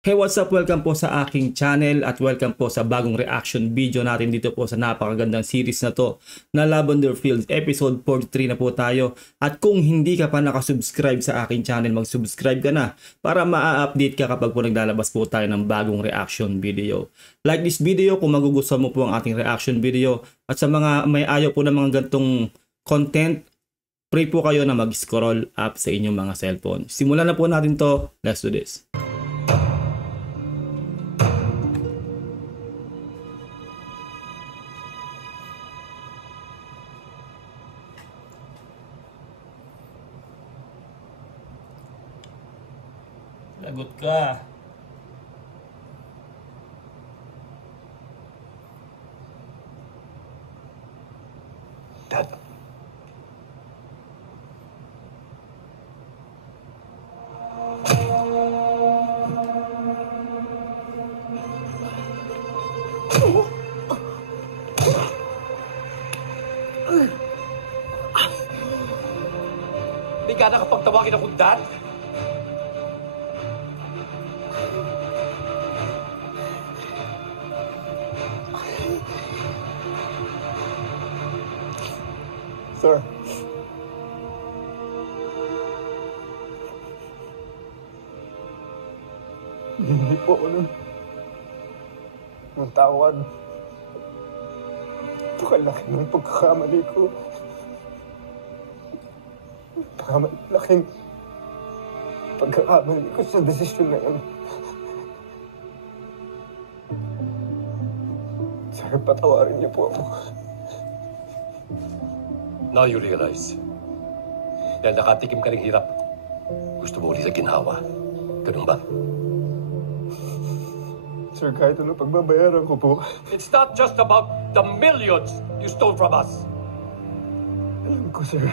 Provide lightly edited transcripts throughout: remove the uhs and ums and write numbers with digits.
Hey, what's up? Welcome po sa aking channel at welcome po sa bagong reaction video natin dito po sa napakagandang series na to na Lavender Fields. Episode 43 na po tayo. At kung hindi ka pa nakasubscribe sa aking channel, mag-subscribe ka na para ma-update ka kapag po naglalabas po tayo ng bagong reaction video. Like this video kung magugustuhan mo po ang ating reaction video. At sa mga may ayaw po ng mga gantong content, pray po kayo na mag-scroll up sa inyong mga cellphone. Simulan na po natin to. Let's do this. Lagot ka. Dad. Hindi ka nakapagtawagin akong dad? Sir. Hindi po ako ng tawad. Ito kalaki ng pagkakamali ko. Laking pagkakamali ko sa desisyon na yun. Sir, patawarin niyo po ako. Now you realize. Dahil nakatikim ka ng hirap, gusto mo ulit sa ginhawa. Ganun ba? Sir, kahit ano pagbabayaran ko po. It's not just about the millions you stole from us. Alam ko, sir.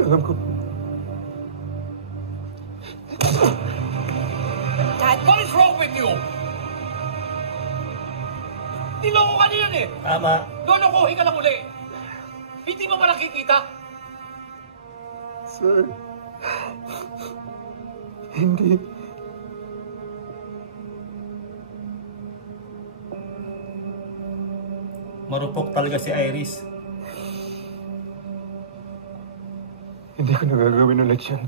Alam ko. Dad, what is wrong with you? Niloko ka niyan eh! Tama. Lolokohin ka lang uli! Hindi mo ba nakikita? Sir. Hindi. Marupok talaga si Iris. Hindi ko nagagawin ulit yan.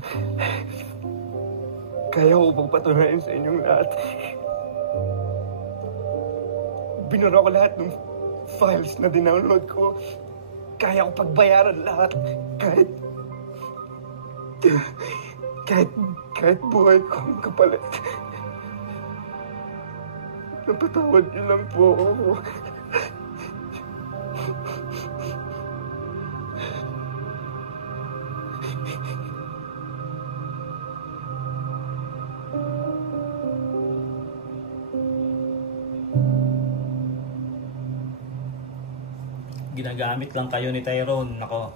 Kaya ko pagpatunayan sa inyong lahat. Binura ko lahat ng files na dinownload ko. Kaya ko pagbayaran lahat. Kahit buhay ko ang kapalit. Napatawad niyo lang po ako. Ginagamit lang kayo ni Tyrone. Nako.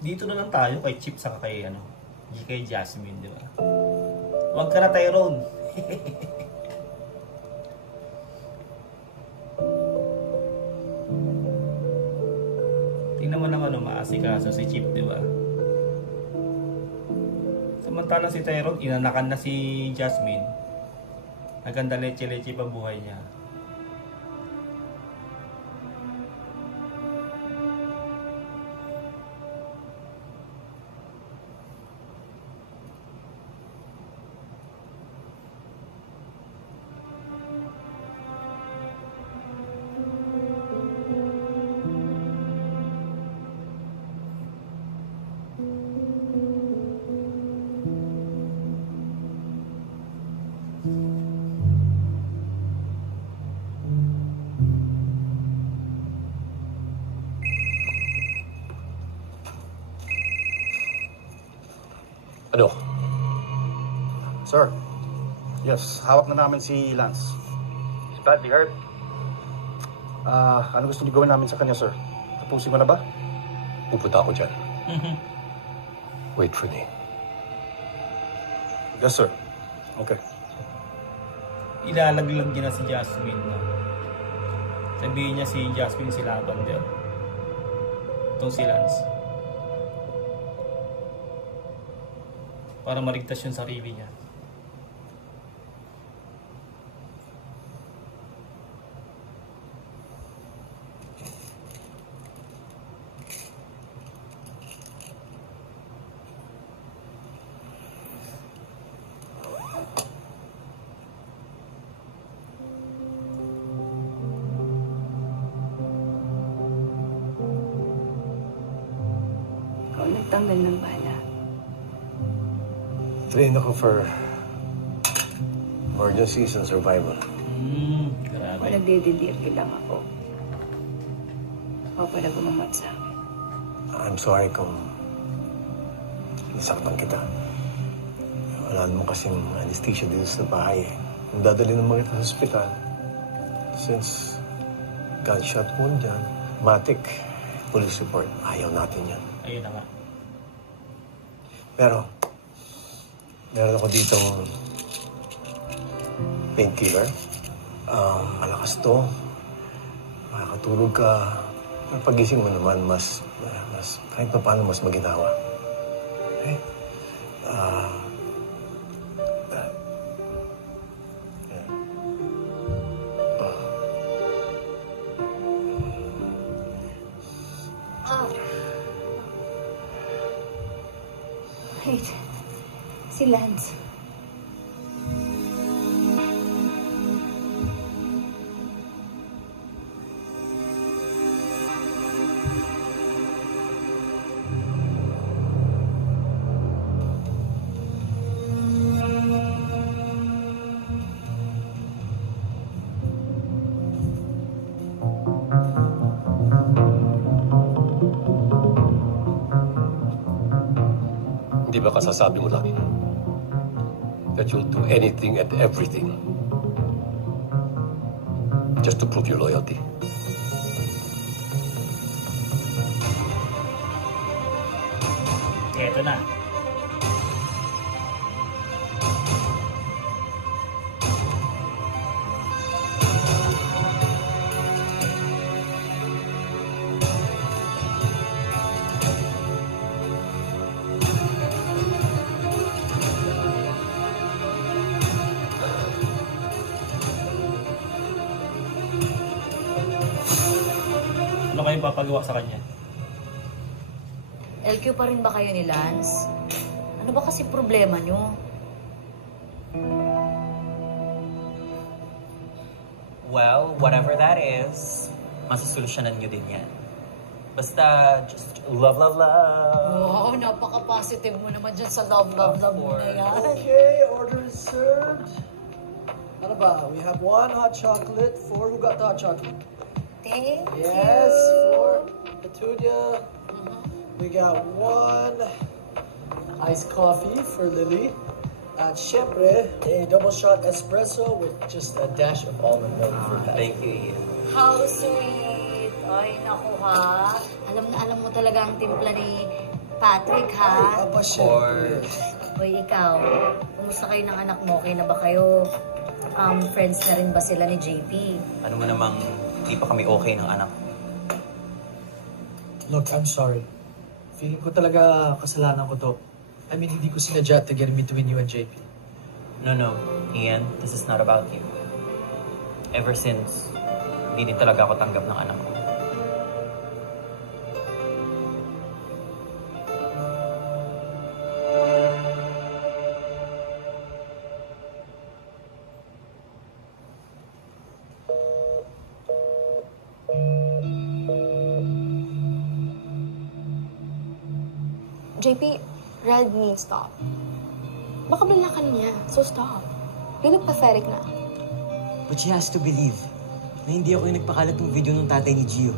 Dito na lang tayo kay Chip saka kay kay Jasmine, di ba? Huwag ka na, Tyrone. Tingnan mo naman umaasikaso si Chip, di ba? Samantala si Tyrone, inanakan na si Jasmine. Naganda leche-leche pa buhay niya. Ano? Sir, yes, hawak na namin si Lance. He's badly hurt. Ano gusto niyo gawin namin sa kanya, sir? Tapusin mo na ba? Pupunta ako dyan. Wait for me. Yes, sir. Okay. Ilalaglag niya na si Jasmine. No? Sabihin niya si Jasmine si Lavender. Itong si Lance. para maligtas yung sarili niya. Ikaw nagtanggal ng bala. Train ako for emergencies and survival. Grabe. Ako nagdididirty lang ako. Ako pala gumamat sa akin. I'm sorry kung nasaktan kita. Wala naman kasing anesthesia dito sa bahay. Kung dadali naman kita sa ospital, since gunshot wound dyan, matic, police report, ayaw natin yan. Ayun na nga. Pero, meron ako dito painkiller. Malakas to. Makakatulog ka. Pagising mo naman, kahit pa paano mas maginawa. Okay? Wait. Si Lance. Di ba kasasabi mo lang that you'll do anything and everything just to prove your loyalty? Eto na. Ano kayong papagawa sa kanya? LQ pa rin ba kayo ni Lance? Ano ba kasi problema nyo? Well, whatever that is, masusolusyonan nyo din yan. Basta, just love, love, love. Wow, napaka-positive mo naman dyan sa love mo na yan. Okay, order is served. Ano ba? We have one hot chocolate. Who got the hot chocolate? Thank Yes, you. 4 Petunia. We got one iced coffee for Lily. At syempre, a double shot espresso with just a dash of almond milk for Pat. Thank you, Ian. How sweet. Ay, naku ha. Alam mo talaga ang timpla ni Patrick ha. Aba, Or, syempre. Hoy, ikaw. Kumusta kayo ng anak mo? Okay na ba kayo? Friends na rin ba sila ni JP? ano mo namang, di pa kami okay ng anak. Look, I'm sorry. Feeling ko talaga kasalanan ko to. I mean, hindi ko sinadya to get in between you and JP. No, Ian, this is not about you. Ever since, hindi din talaga ako tanggap ng anak ko. JP, Red needs stop. Baka balakan niya, so stop. You look pathetic na. But she has to believe na hindi ako yung nagpakalat ng video ng tatay ni Gio.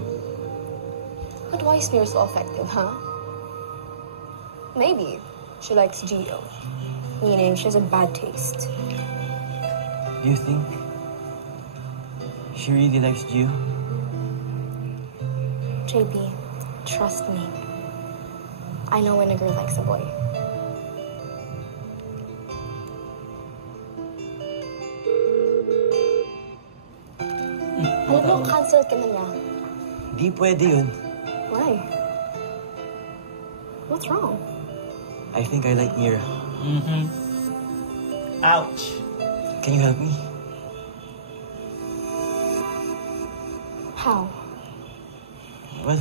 But why is Spears so affected, huh? Maybe she likes Gio, meaning she has a bad taste. Do you think she really likes Gio? JP, trust me. I know when a girl likes a boy. Alam mo, cancel ka na lang. Di pwede yun. Why? What's wrong? I think I like Mira. Ouch. Can you help me? How? Well,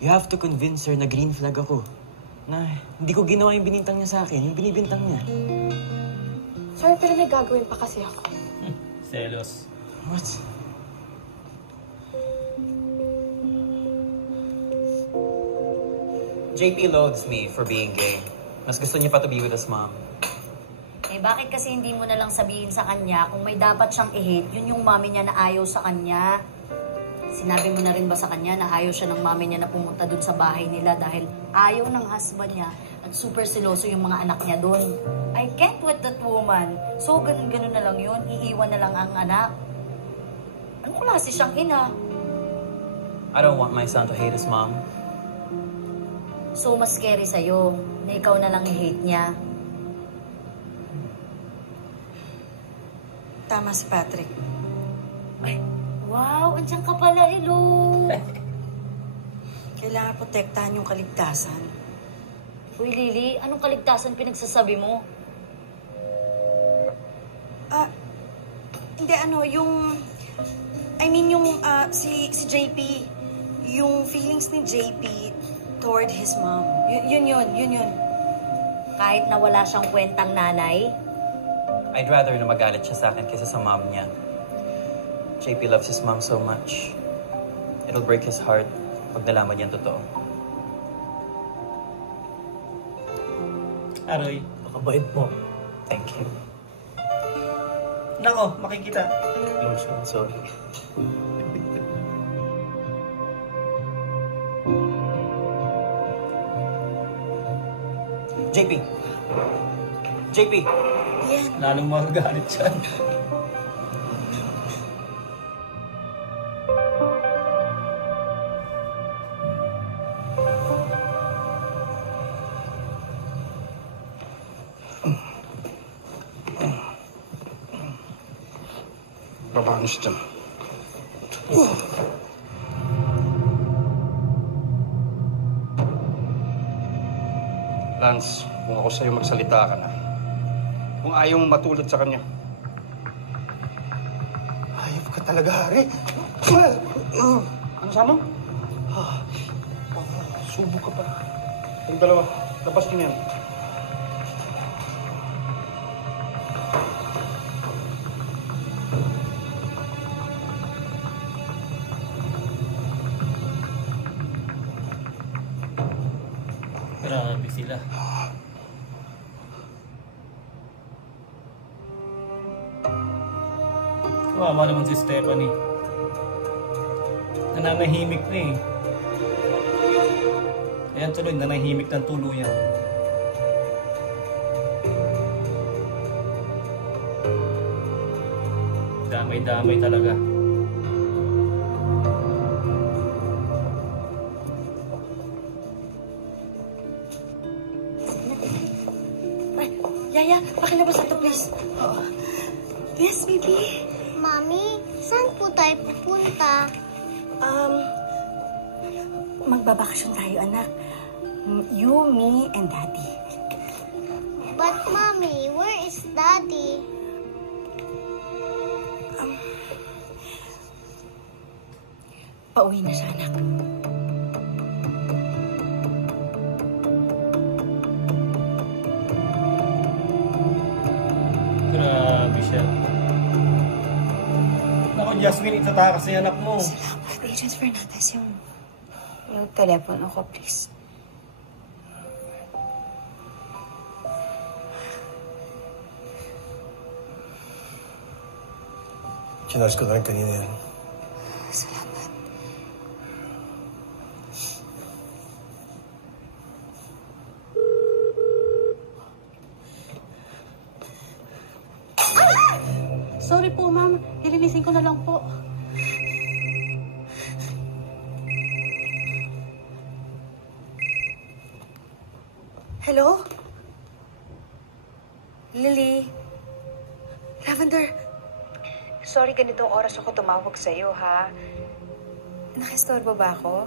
you have to convince her na green flag ako. Na hindi ko ginawa yung binintang niya sa akin, yung binibintang niya. Sorry, pero may gagawin pa kasi ako. Selos. What? JP loathes me for being gay. Mas gusto niya pa to be with his mom. Eh, bakit kasi hindi mo na lang sabihin sa kanya kung may dapat siyang i-hate, yun yung mami niya na ayaw sa kanya. Sinabi mo na rin ba sa kanya na ayaw siya ng mami niya na pumunta dun sa bahay nila dahil ayaw ng husband niya at super siloso yung mga anak niya dun. I can't with that woman. So, ganun-ganun na lang yun. Iiwan na lang ang anak. Anong klase siyang ina? I don't want my son to hate his mom. So, mas scary sa'yo na ikaw na lang i-hate niya. Tama si Patrick. Ay, wow, andiyan ka pala, hello. Kailangan protektahan yung kaligtasan. Uy, Lily, anong kaligtasan pinagsasabi mo? Hindi, yung... I mean, si JP, yung feelings ni JP toward his mom. Yun yun. Kahit na wala siyang kwentang nanay? I'd rather na magalit siya sa akin kaysa sa mom niya. JP loves his mom so much. It'll break his heart pag nalaman niya ang totoo. Aroy. Nakabait mo. Thank you. Nako, makikita. Sorry. JP! JP! Yan. Lalong magagalit siya. Babaan siya dyan. Lance, kung ako sa'yo magsalita ka na. Kung ayaw mong matulad sa kanya. Hayop ka talaga, Hari. Ano sa mo? Subo ka pa. Yung dalawa, labas niyo yan. Grabe sila. Kawawa naman si Stephanie. Nananahimik na eh. Ayan tuloy, nanahimik ng tuluyan. Damay-damay talaga. Yaya, pakilabas na to, please. Yes, baby. Mami, saan po tayo pupunta? Magbabakasyon tayo, anak. You, me, and Daddy. But, Mommy, where is Daddy? Pauwi na siya, anak. Grabe siya. Naku, Jasmine, itatakas na yung anak mo. Salamat, Agent Fernandez, yung telepono ko, please. Chinas ko na rin kanina yan. Salamat. Sorry po, ma'am. Nilinisin ko na lang po. Hello? Lily? Lavender? Sorry, ganitong oras ako tumawag sa'yo, ha? Nakistorbo ba ako?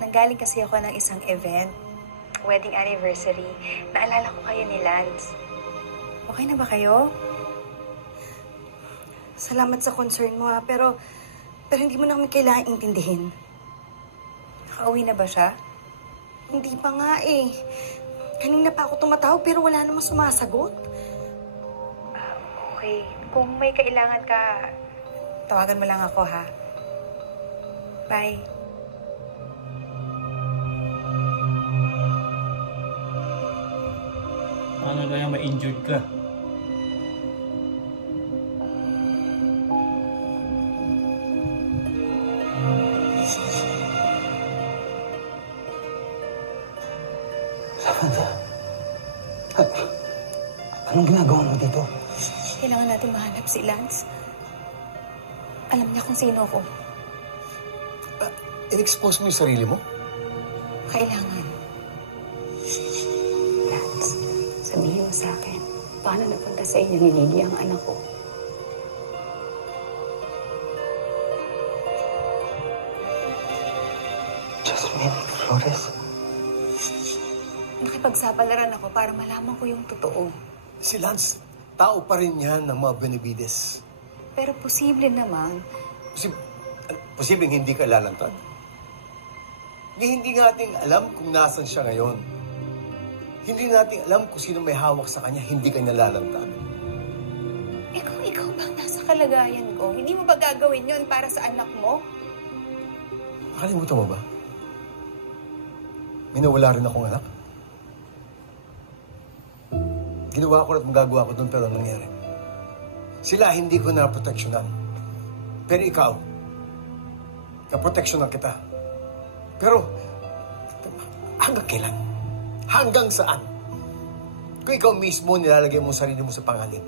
Nanggaling kasi ako ng isang event. wedding anniversary, naalala ko kayo ni Lance. Okay na ba kayo? Salamat sa concern mo ha, pero hindi mo na kami kailangan intindihin. Nakauwi na ba siya? Hindi pa nga eh. Kanina pa ako tumatawag pero wala namang sumasagot. Okay, kung may kailangan ka, tawagan mo lang ako ha. Bye. Ano na yan, ma-injured ka? Samantha, anong ginagawa mo dito? Kailangan natin mahanap si Lance. Alam niya kung sino ako. In-expose mo yung sarili mo? Kailangan. Lance, sabihin mo sa akin, paano napunta sa inyo ni Lily ang anak ko? Jasmine Flores. Nakipagsapalaran ako para malaman ko yung totoo. Si Lance, tao pa rin yan ng mga Benavides. Pero posible naman. Posibleng hindi ka lalantad. Hindi natin alam kung nasan siya ngayon. Hindi natin alam kung sino may hawak sa kanya, hindi ka nalalantad. Ikaw bang nasa kalagayan ko? Hindi mo ba gagawin yun para sa anak mo? Nakalimutan mo ba? May nawala rin akong anak. Ginawa ko at magagawa ko doon pero nangyari. Sila hindi ko naproteksyonan. Pero ikaw, naproteksyonan kita. Pero, hanggang kailan? Hanggang saan? Kung ikaw mismo nilalagay mo sarili mo sa panganib.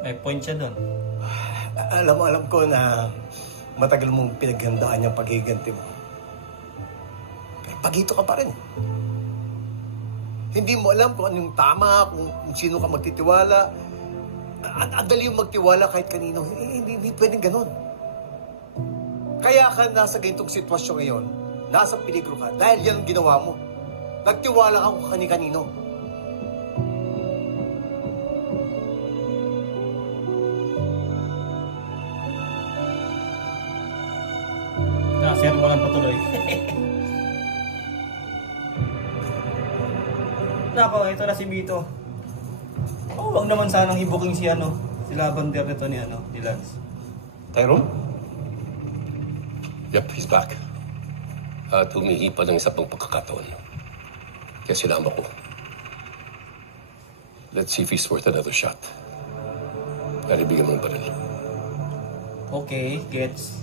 May point siya doon. Alam ko na matagal mong pinaghandaan yung paghiganti mo. Pero pagito ka pa rin. Hindi mo alam kung anong tama, kung sino ka magtitiwala. Ang dali yung magtiwala kahit kanino. Hindi pwedeng ganun. Kaya ka nasa ganitong sitwasyon ngayon, nasa peligro ka, dahil yan ang ginawa mo. Nagtiwala ka kung kani-kanino. Sermonan patuloy. Nako, ito na si Vito. Wag naman sanang ibuking si Lavender nito ni Lance. Tyrone? Yep, he's back. At humihi pa ng isa pang pagkakataon. Kaya sinama ko. Let's see if he's worth another shot. Naribigyan mo ng baril. Okay, gets.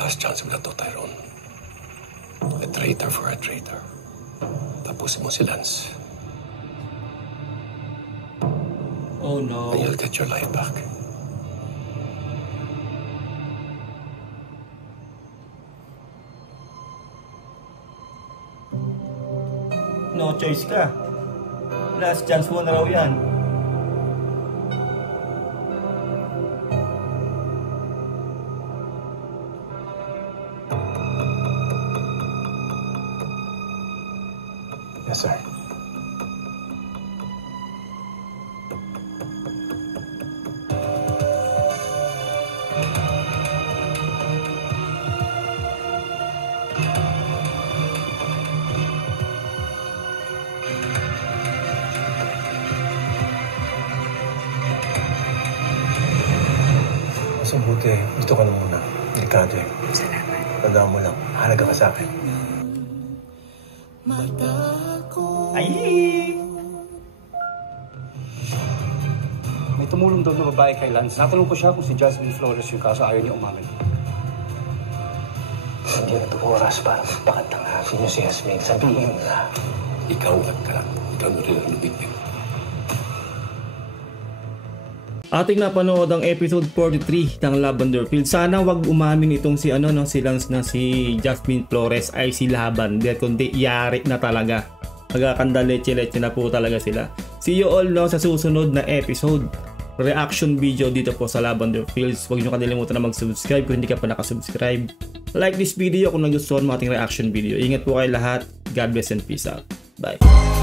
Last chance mo na to, Tyrone. A traitor for a traitor. Tapusin mo si Lance. Oh no. And you'll get your life back. No choice ka. Last chance mo na raw yan. Yes, sir. Mas mabuti, dito ka na muna. Delikado eh. Salamat. Tandaan mo lang, halaga ka sa akin. Ay! May tumulong daw na babae kay Lance. Natanong ko siya kung si Jasmine Flores yung kaso ayaw niya umamin. Hindi na ito oras para magpakatanghasin niyo si Jasmine. Sabihin mo na. Ikaw at karat. Ikaw na rin ang lumipin. Ating napanood ang episode 43 ng Lavender Fields. Sana wag umamin itong si Lance na si Jasmine Flores ay si Lavender, kundi yari na talaga. Magkakanda leche-leche na po talaga sila. See you all sa susunod na episode. reaction video dito po sa Lavender Fields. Huwag nyo kalimutan na mag-subscribe kung hindi ka pa nakasubscribe. Like this video kung nagustuhan mo ating reaction video. Ingat po kayo lahat. God bless and peace out. Bye.